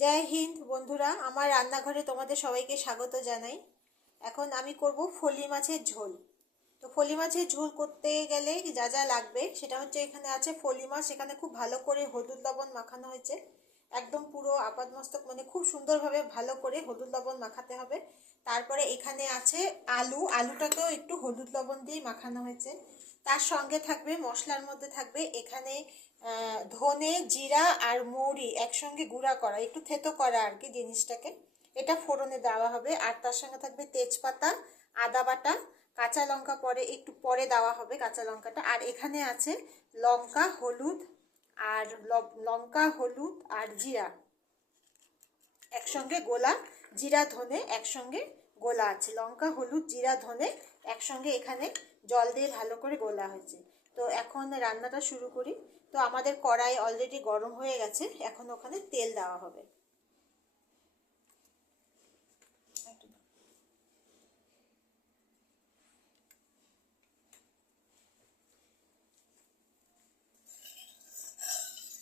জয় হিন্দ বন্ধুরা, আমার রান্নাঘরে তোমাদের সবাইকে স্বাগত জানাই। এখন আমি করব ফলি মাছের ঝোল। তো ফলি মাছের ঝোল করতে গেলে যা যা লাগবে সেটা হচ্ছে, এখানে আছে ফলি মাছ। এখানে খুব ভালো করে হলুদ লবণ মাখানো হয়েছে, একদম পুরো আপাদমস্তক, মানে খুব সুন্দরভাবে ভালো করে হলুদ লবণ মাখাতে হবে। তারপরে এখানে আছে আলু, আলুটাকেও একটু হলুদ লবণ দিয়ে মাখানো হয়েছে। তার সঙ্গে থাকবে, মশলার মধ্যে থাকবে এখানে ধনে, জিরা আর মৌরি একসঙ্গে গুঁড়া করা, একটু থেতো করা আর কি জিনিসটাকে, এটা ফোড়নে দেওয়া হবে। আর তার সঙ্গে থাকবে তেজপাতা, আদা বাটা, কাঁচা লঙ্কা পরে একটু পরে দেওয়া হবে কাঁচা লঙ্কাটা। আর এখানে আছে লঙ্কা, হলুদ আর লঙ্কা, হলুদ আর জিরা একসঙ্গে গোলা, জিরা ধনে একসঙ্গে গোলা আছে, লঙ্কা, হলুদ, জিরা, ধনে একসঙ্গে এখানে জল দিয়ে ভালো করে গোলা হয়েছে। তো এখন রান্নাটা শুরু করি। তো আমাদের কড়াই অলরেডি গরম হয়ে গেছে, এখন ওখানে তেল দেওয়া হবে।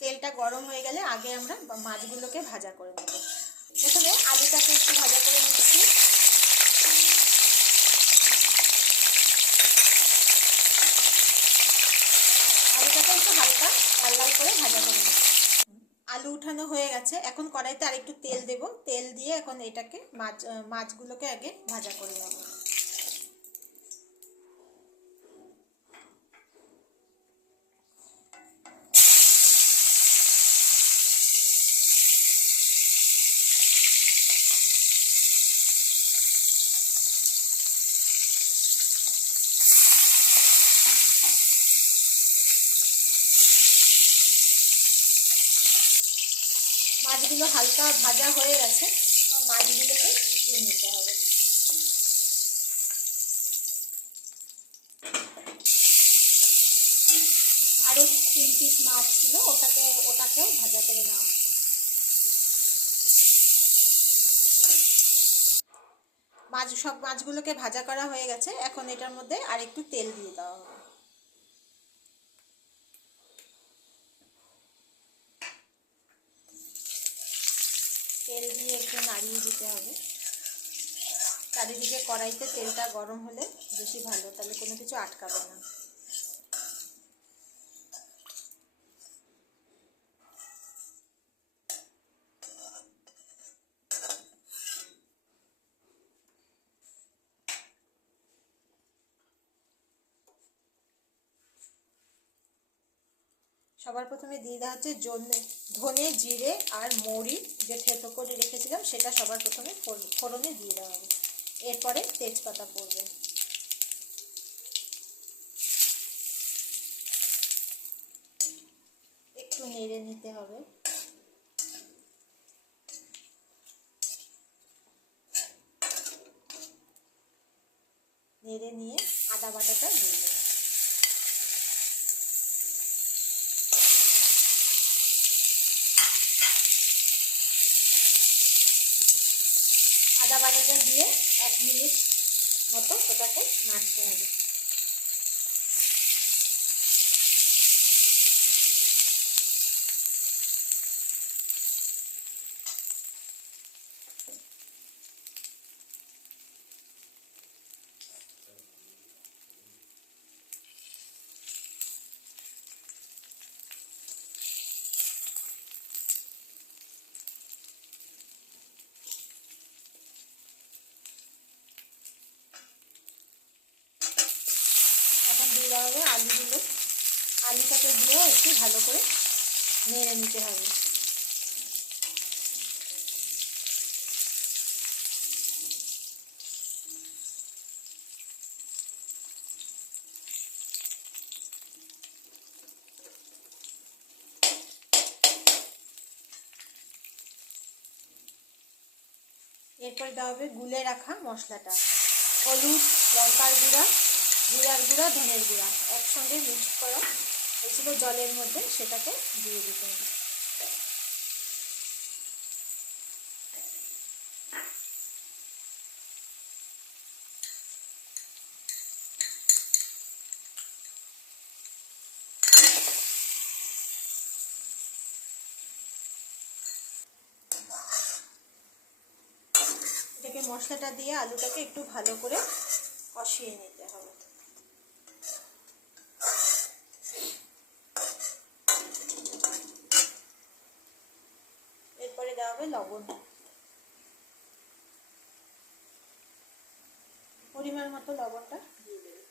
তেলটা গরম হয়ে গেলে আগে আমরা মাছগুলোকে ভাজা করে নেব। প্রথমে আলুটাকে একটু ভাজা করে নিচ্ছি। আলুটাকে একটু হালকা লাল লাল করে ভাজা করে নিচ্ছি। আলু উঠানো হয়ে গেছে, এখন কড়াইতে আরেকটু তেল দেব। তেল দিয়ে এখন এটাকে মাছগুলোকে আগে ভাজা করে নেব। মাছগুলো হালকা ভাজা হয়ে গেছে, মাছগুলোকে উঠিয়ে নিতে হবে। আরও 3 পিস মাছ ছিল, ওটাকেও ভাজা করে নেওয়া হচ্ছে। সব মাছগুলোকে ভাজা করা হয়ে গেছে, এখন এটার মধ্যে আর একটু তেল দিয়ে দেওয়া হবে। তেল দিয়ে একটু নাড়িয়ে দিতে হবে। চারিদিকে কড়াইতে তেলটা গরম হলে বেশি ভালো, তাহলে কোনো কিছু আটকাবে না। সবার প্রথমে দিয়ে দেওয়া হচ্ছে ধনে, জিরে আর মৌরি, যে থেতো করে রেখেছিলাম সেটা সবার প্রথমে ফোড়নে দিয়ে দেওয়া হবে। এরপরে তেজপাতা পড়বে। একটু নেড়ে নিতে হবে। নেড়ে নিয়ে আদা বাটাটা দিয়ে দেবো। আদা বাটাটা দিয়ে 1 মিনিট মতো ওটাকে নাড়তে হবে। এখন দিয়ে দেওয়া হবে আলুগুলো। আলুটাকে দিয়েও একটু ভালো করে নেড়ে নিতে হবে। এরপর দেওয়া হবে গুলে রাখা মশলাটা, হলুদ, লঙ্কার গুঁড়া, জিরার গুঁড়া, ধনের গুঁড়া একসঙ্গে মিক্স করা হয়েছিল জলের মধ্যে, সেটাকে দিয়ে দিতে হবে। এটাকে মশলাটা দিয়ে আলুটাকে একটু ভালো করে কষিয়ে নিতে হবে। এরপরে দেওয়া হবে লবণ, পরিমাণ মতো লবণটা দিয়ে দেবে।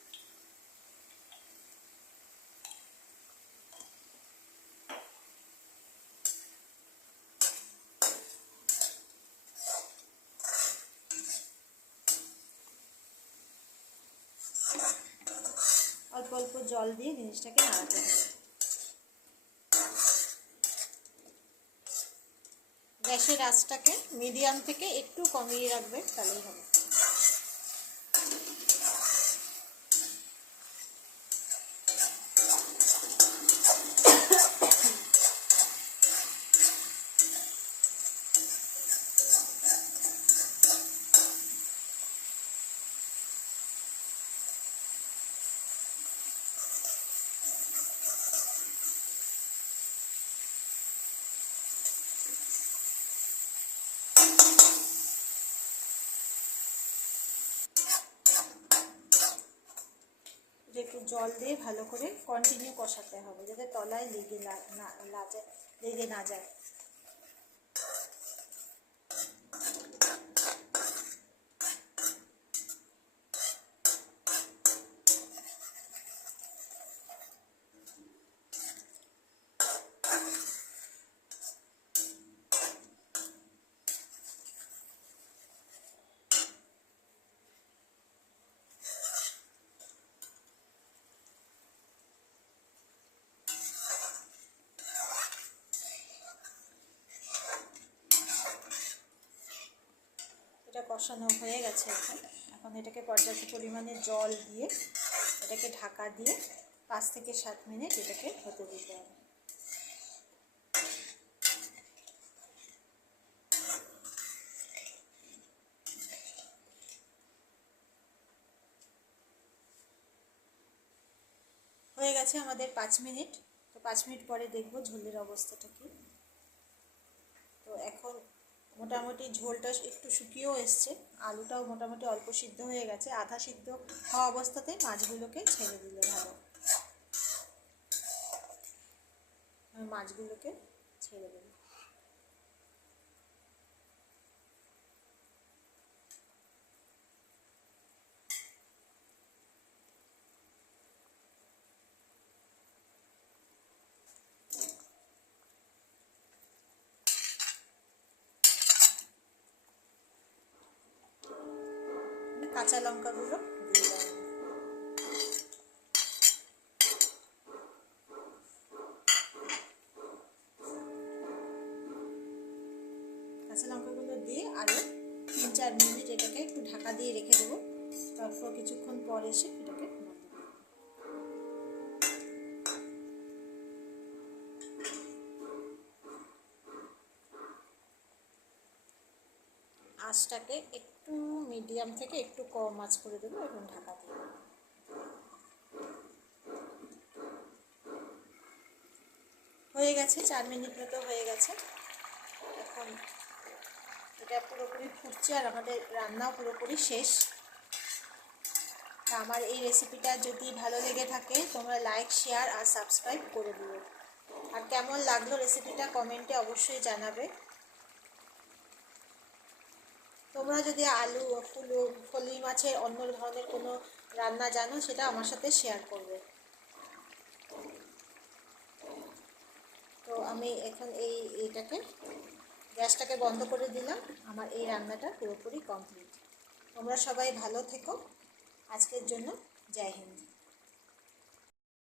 অল্প অল্প জল দিয়ে জিনিসটাকে নাড়াতে হবে। গ্যাসের আঁচটাকে মিডিয়াম থেকে একটু কমিয়ে রাখবে, তাহলেই হবে। একটু জল দিয়ে ভালো করে কন্টিনিউ কষাতে হবে, যাতে তলায় লেগে না যায়। এটা কষানো হয়ে গেছে। এখন এটাকে পর্যাপ্ত পরিমাণে জল দিয়ে এটাকে ঢাকা দিয়ে 5 থেকে 7 মিনিট এটাকে হতে দিতে হবে। হয়ে গেছে আমাদের 5 মিনিট। তো 5 মিনিট পরে দেখবো ঝোলের অবস্থাটা কি। তো এখন মোটামুটি ঝোলটা একটু শুকিয়েও এসছে, আলুটাও মোটামুটি অল্প সিদ্ধ হয়ে গেছে। আধা সিদ্ধ হওয়া অবস্থাতে মাছগুলোকে ছেড়ে দিলে ভালো। মাছগুলোকে ছেড়ে দেব। কাঁচা লঙ্কাগুলো দিয়ে দেবো। কাঁচা লঙ্কাগুলো দিয়ে আরও 3-4 মিনিট এটাকে একটু ঢাকা দিয়ে রেখে দেবো। তারপর কিছুক্ষণ পর এসে এটাকে বন্ধ করব। আঁচটাকে একটু মিডিয়াম থেকে একটু কম আঁচ করে দেবো এবং ঢাকা দিয়ে দেবো। হয়ে গেছে, 4 মিনিট মতো হয়ে গেছে। এখন এটা পুরোপুরি ফুটছে আর আমাদের রান্নাও পুরোপুরি শেষ। তা আমার এই রেসিপিটা যদি ভালো লেগে থাকে তোমরা লাইক, শেয়ার আর সাবস্ক্রাইব করে দিও। আর কেমন লাগলো রেসিপিটা কমেন্টে অবশ্যই জানাবে। তোমরা যদি আলু ফলি মাছের অন্য ধরনের কোনো রান্না জানো সেটা আমার সাথে শেয়ার করবে। তো আমি এখন এইটাকে গ্যাসটাকে বন্ধ করে দিলাম। আমার এই রান্নাটা পুরোপুরি কমপ্লিট। তোমরা সবাই ভালো থেকো। আজকের জন্য জয় হিন্দ।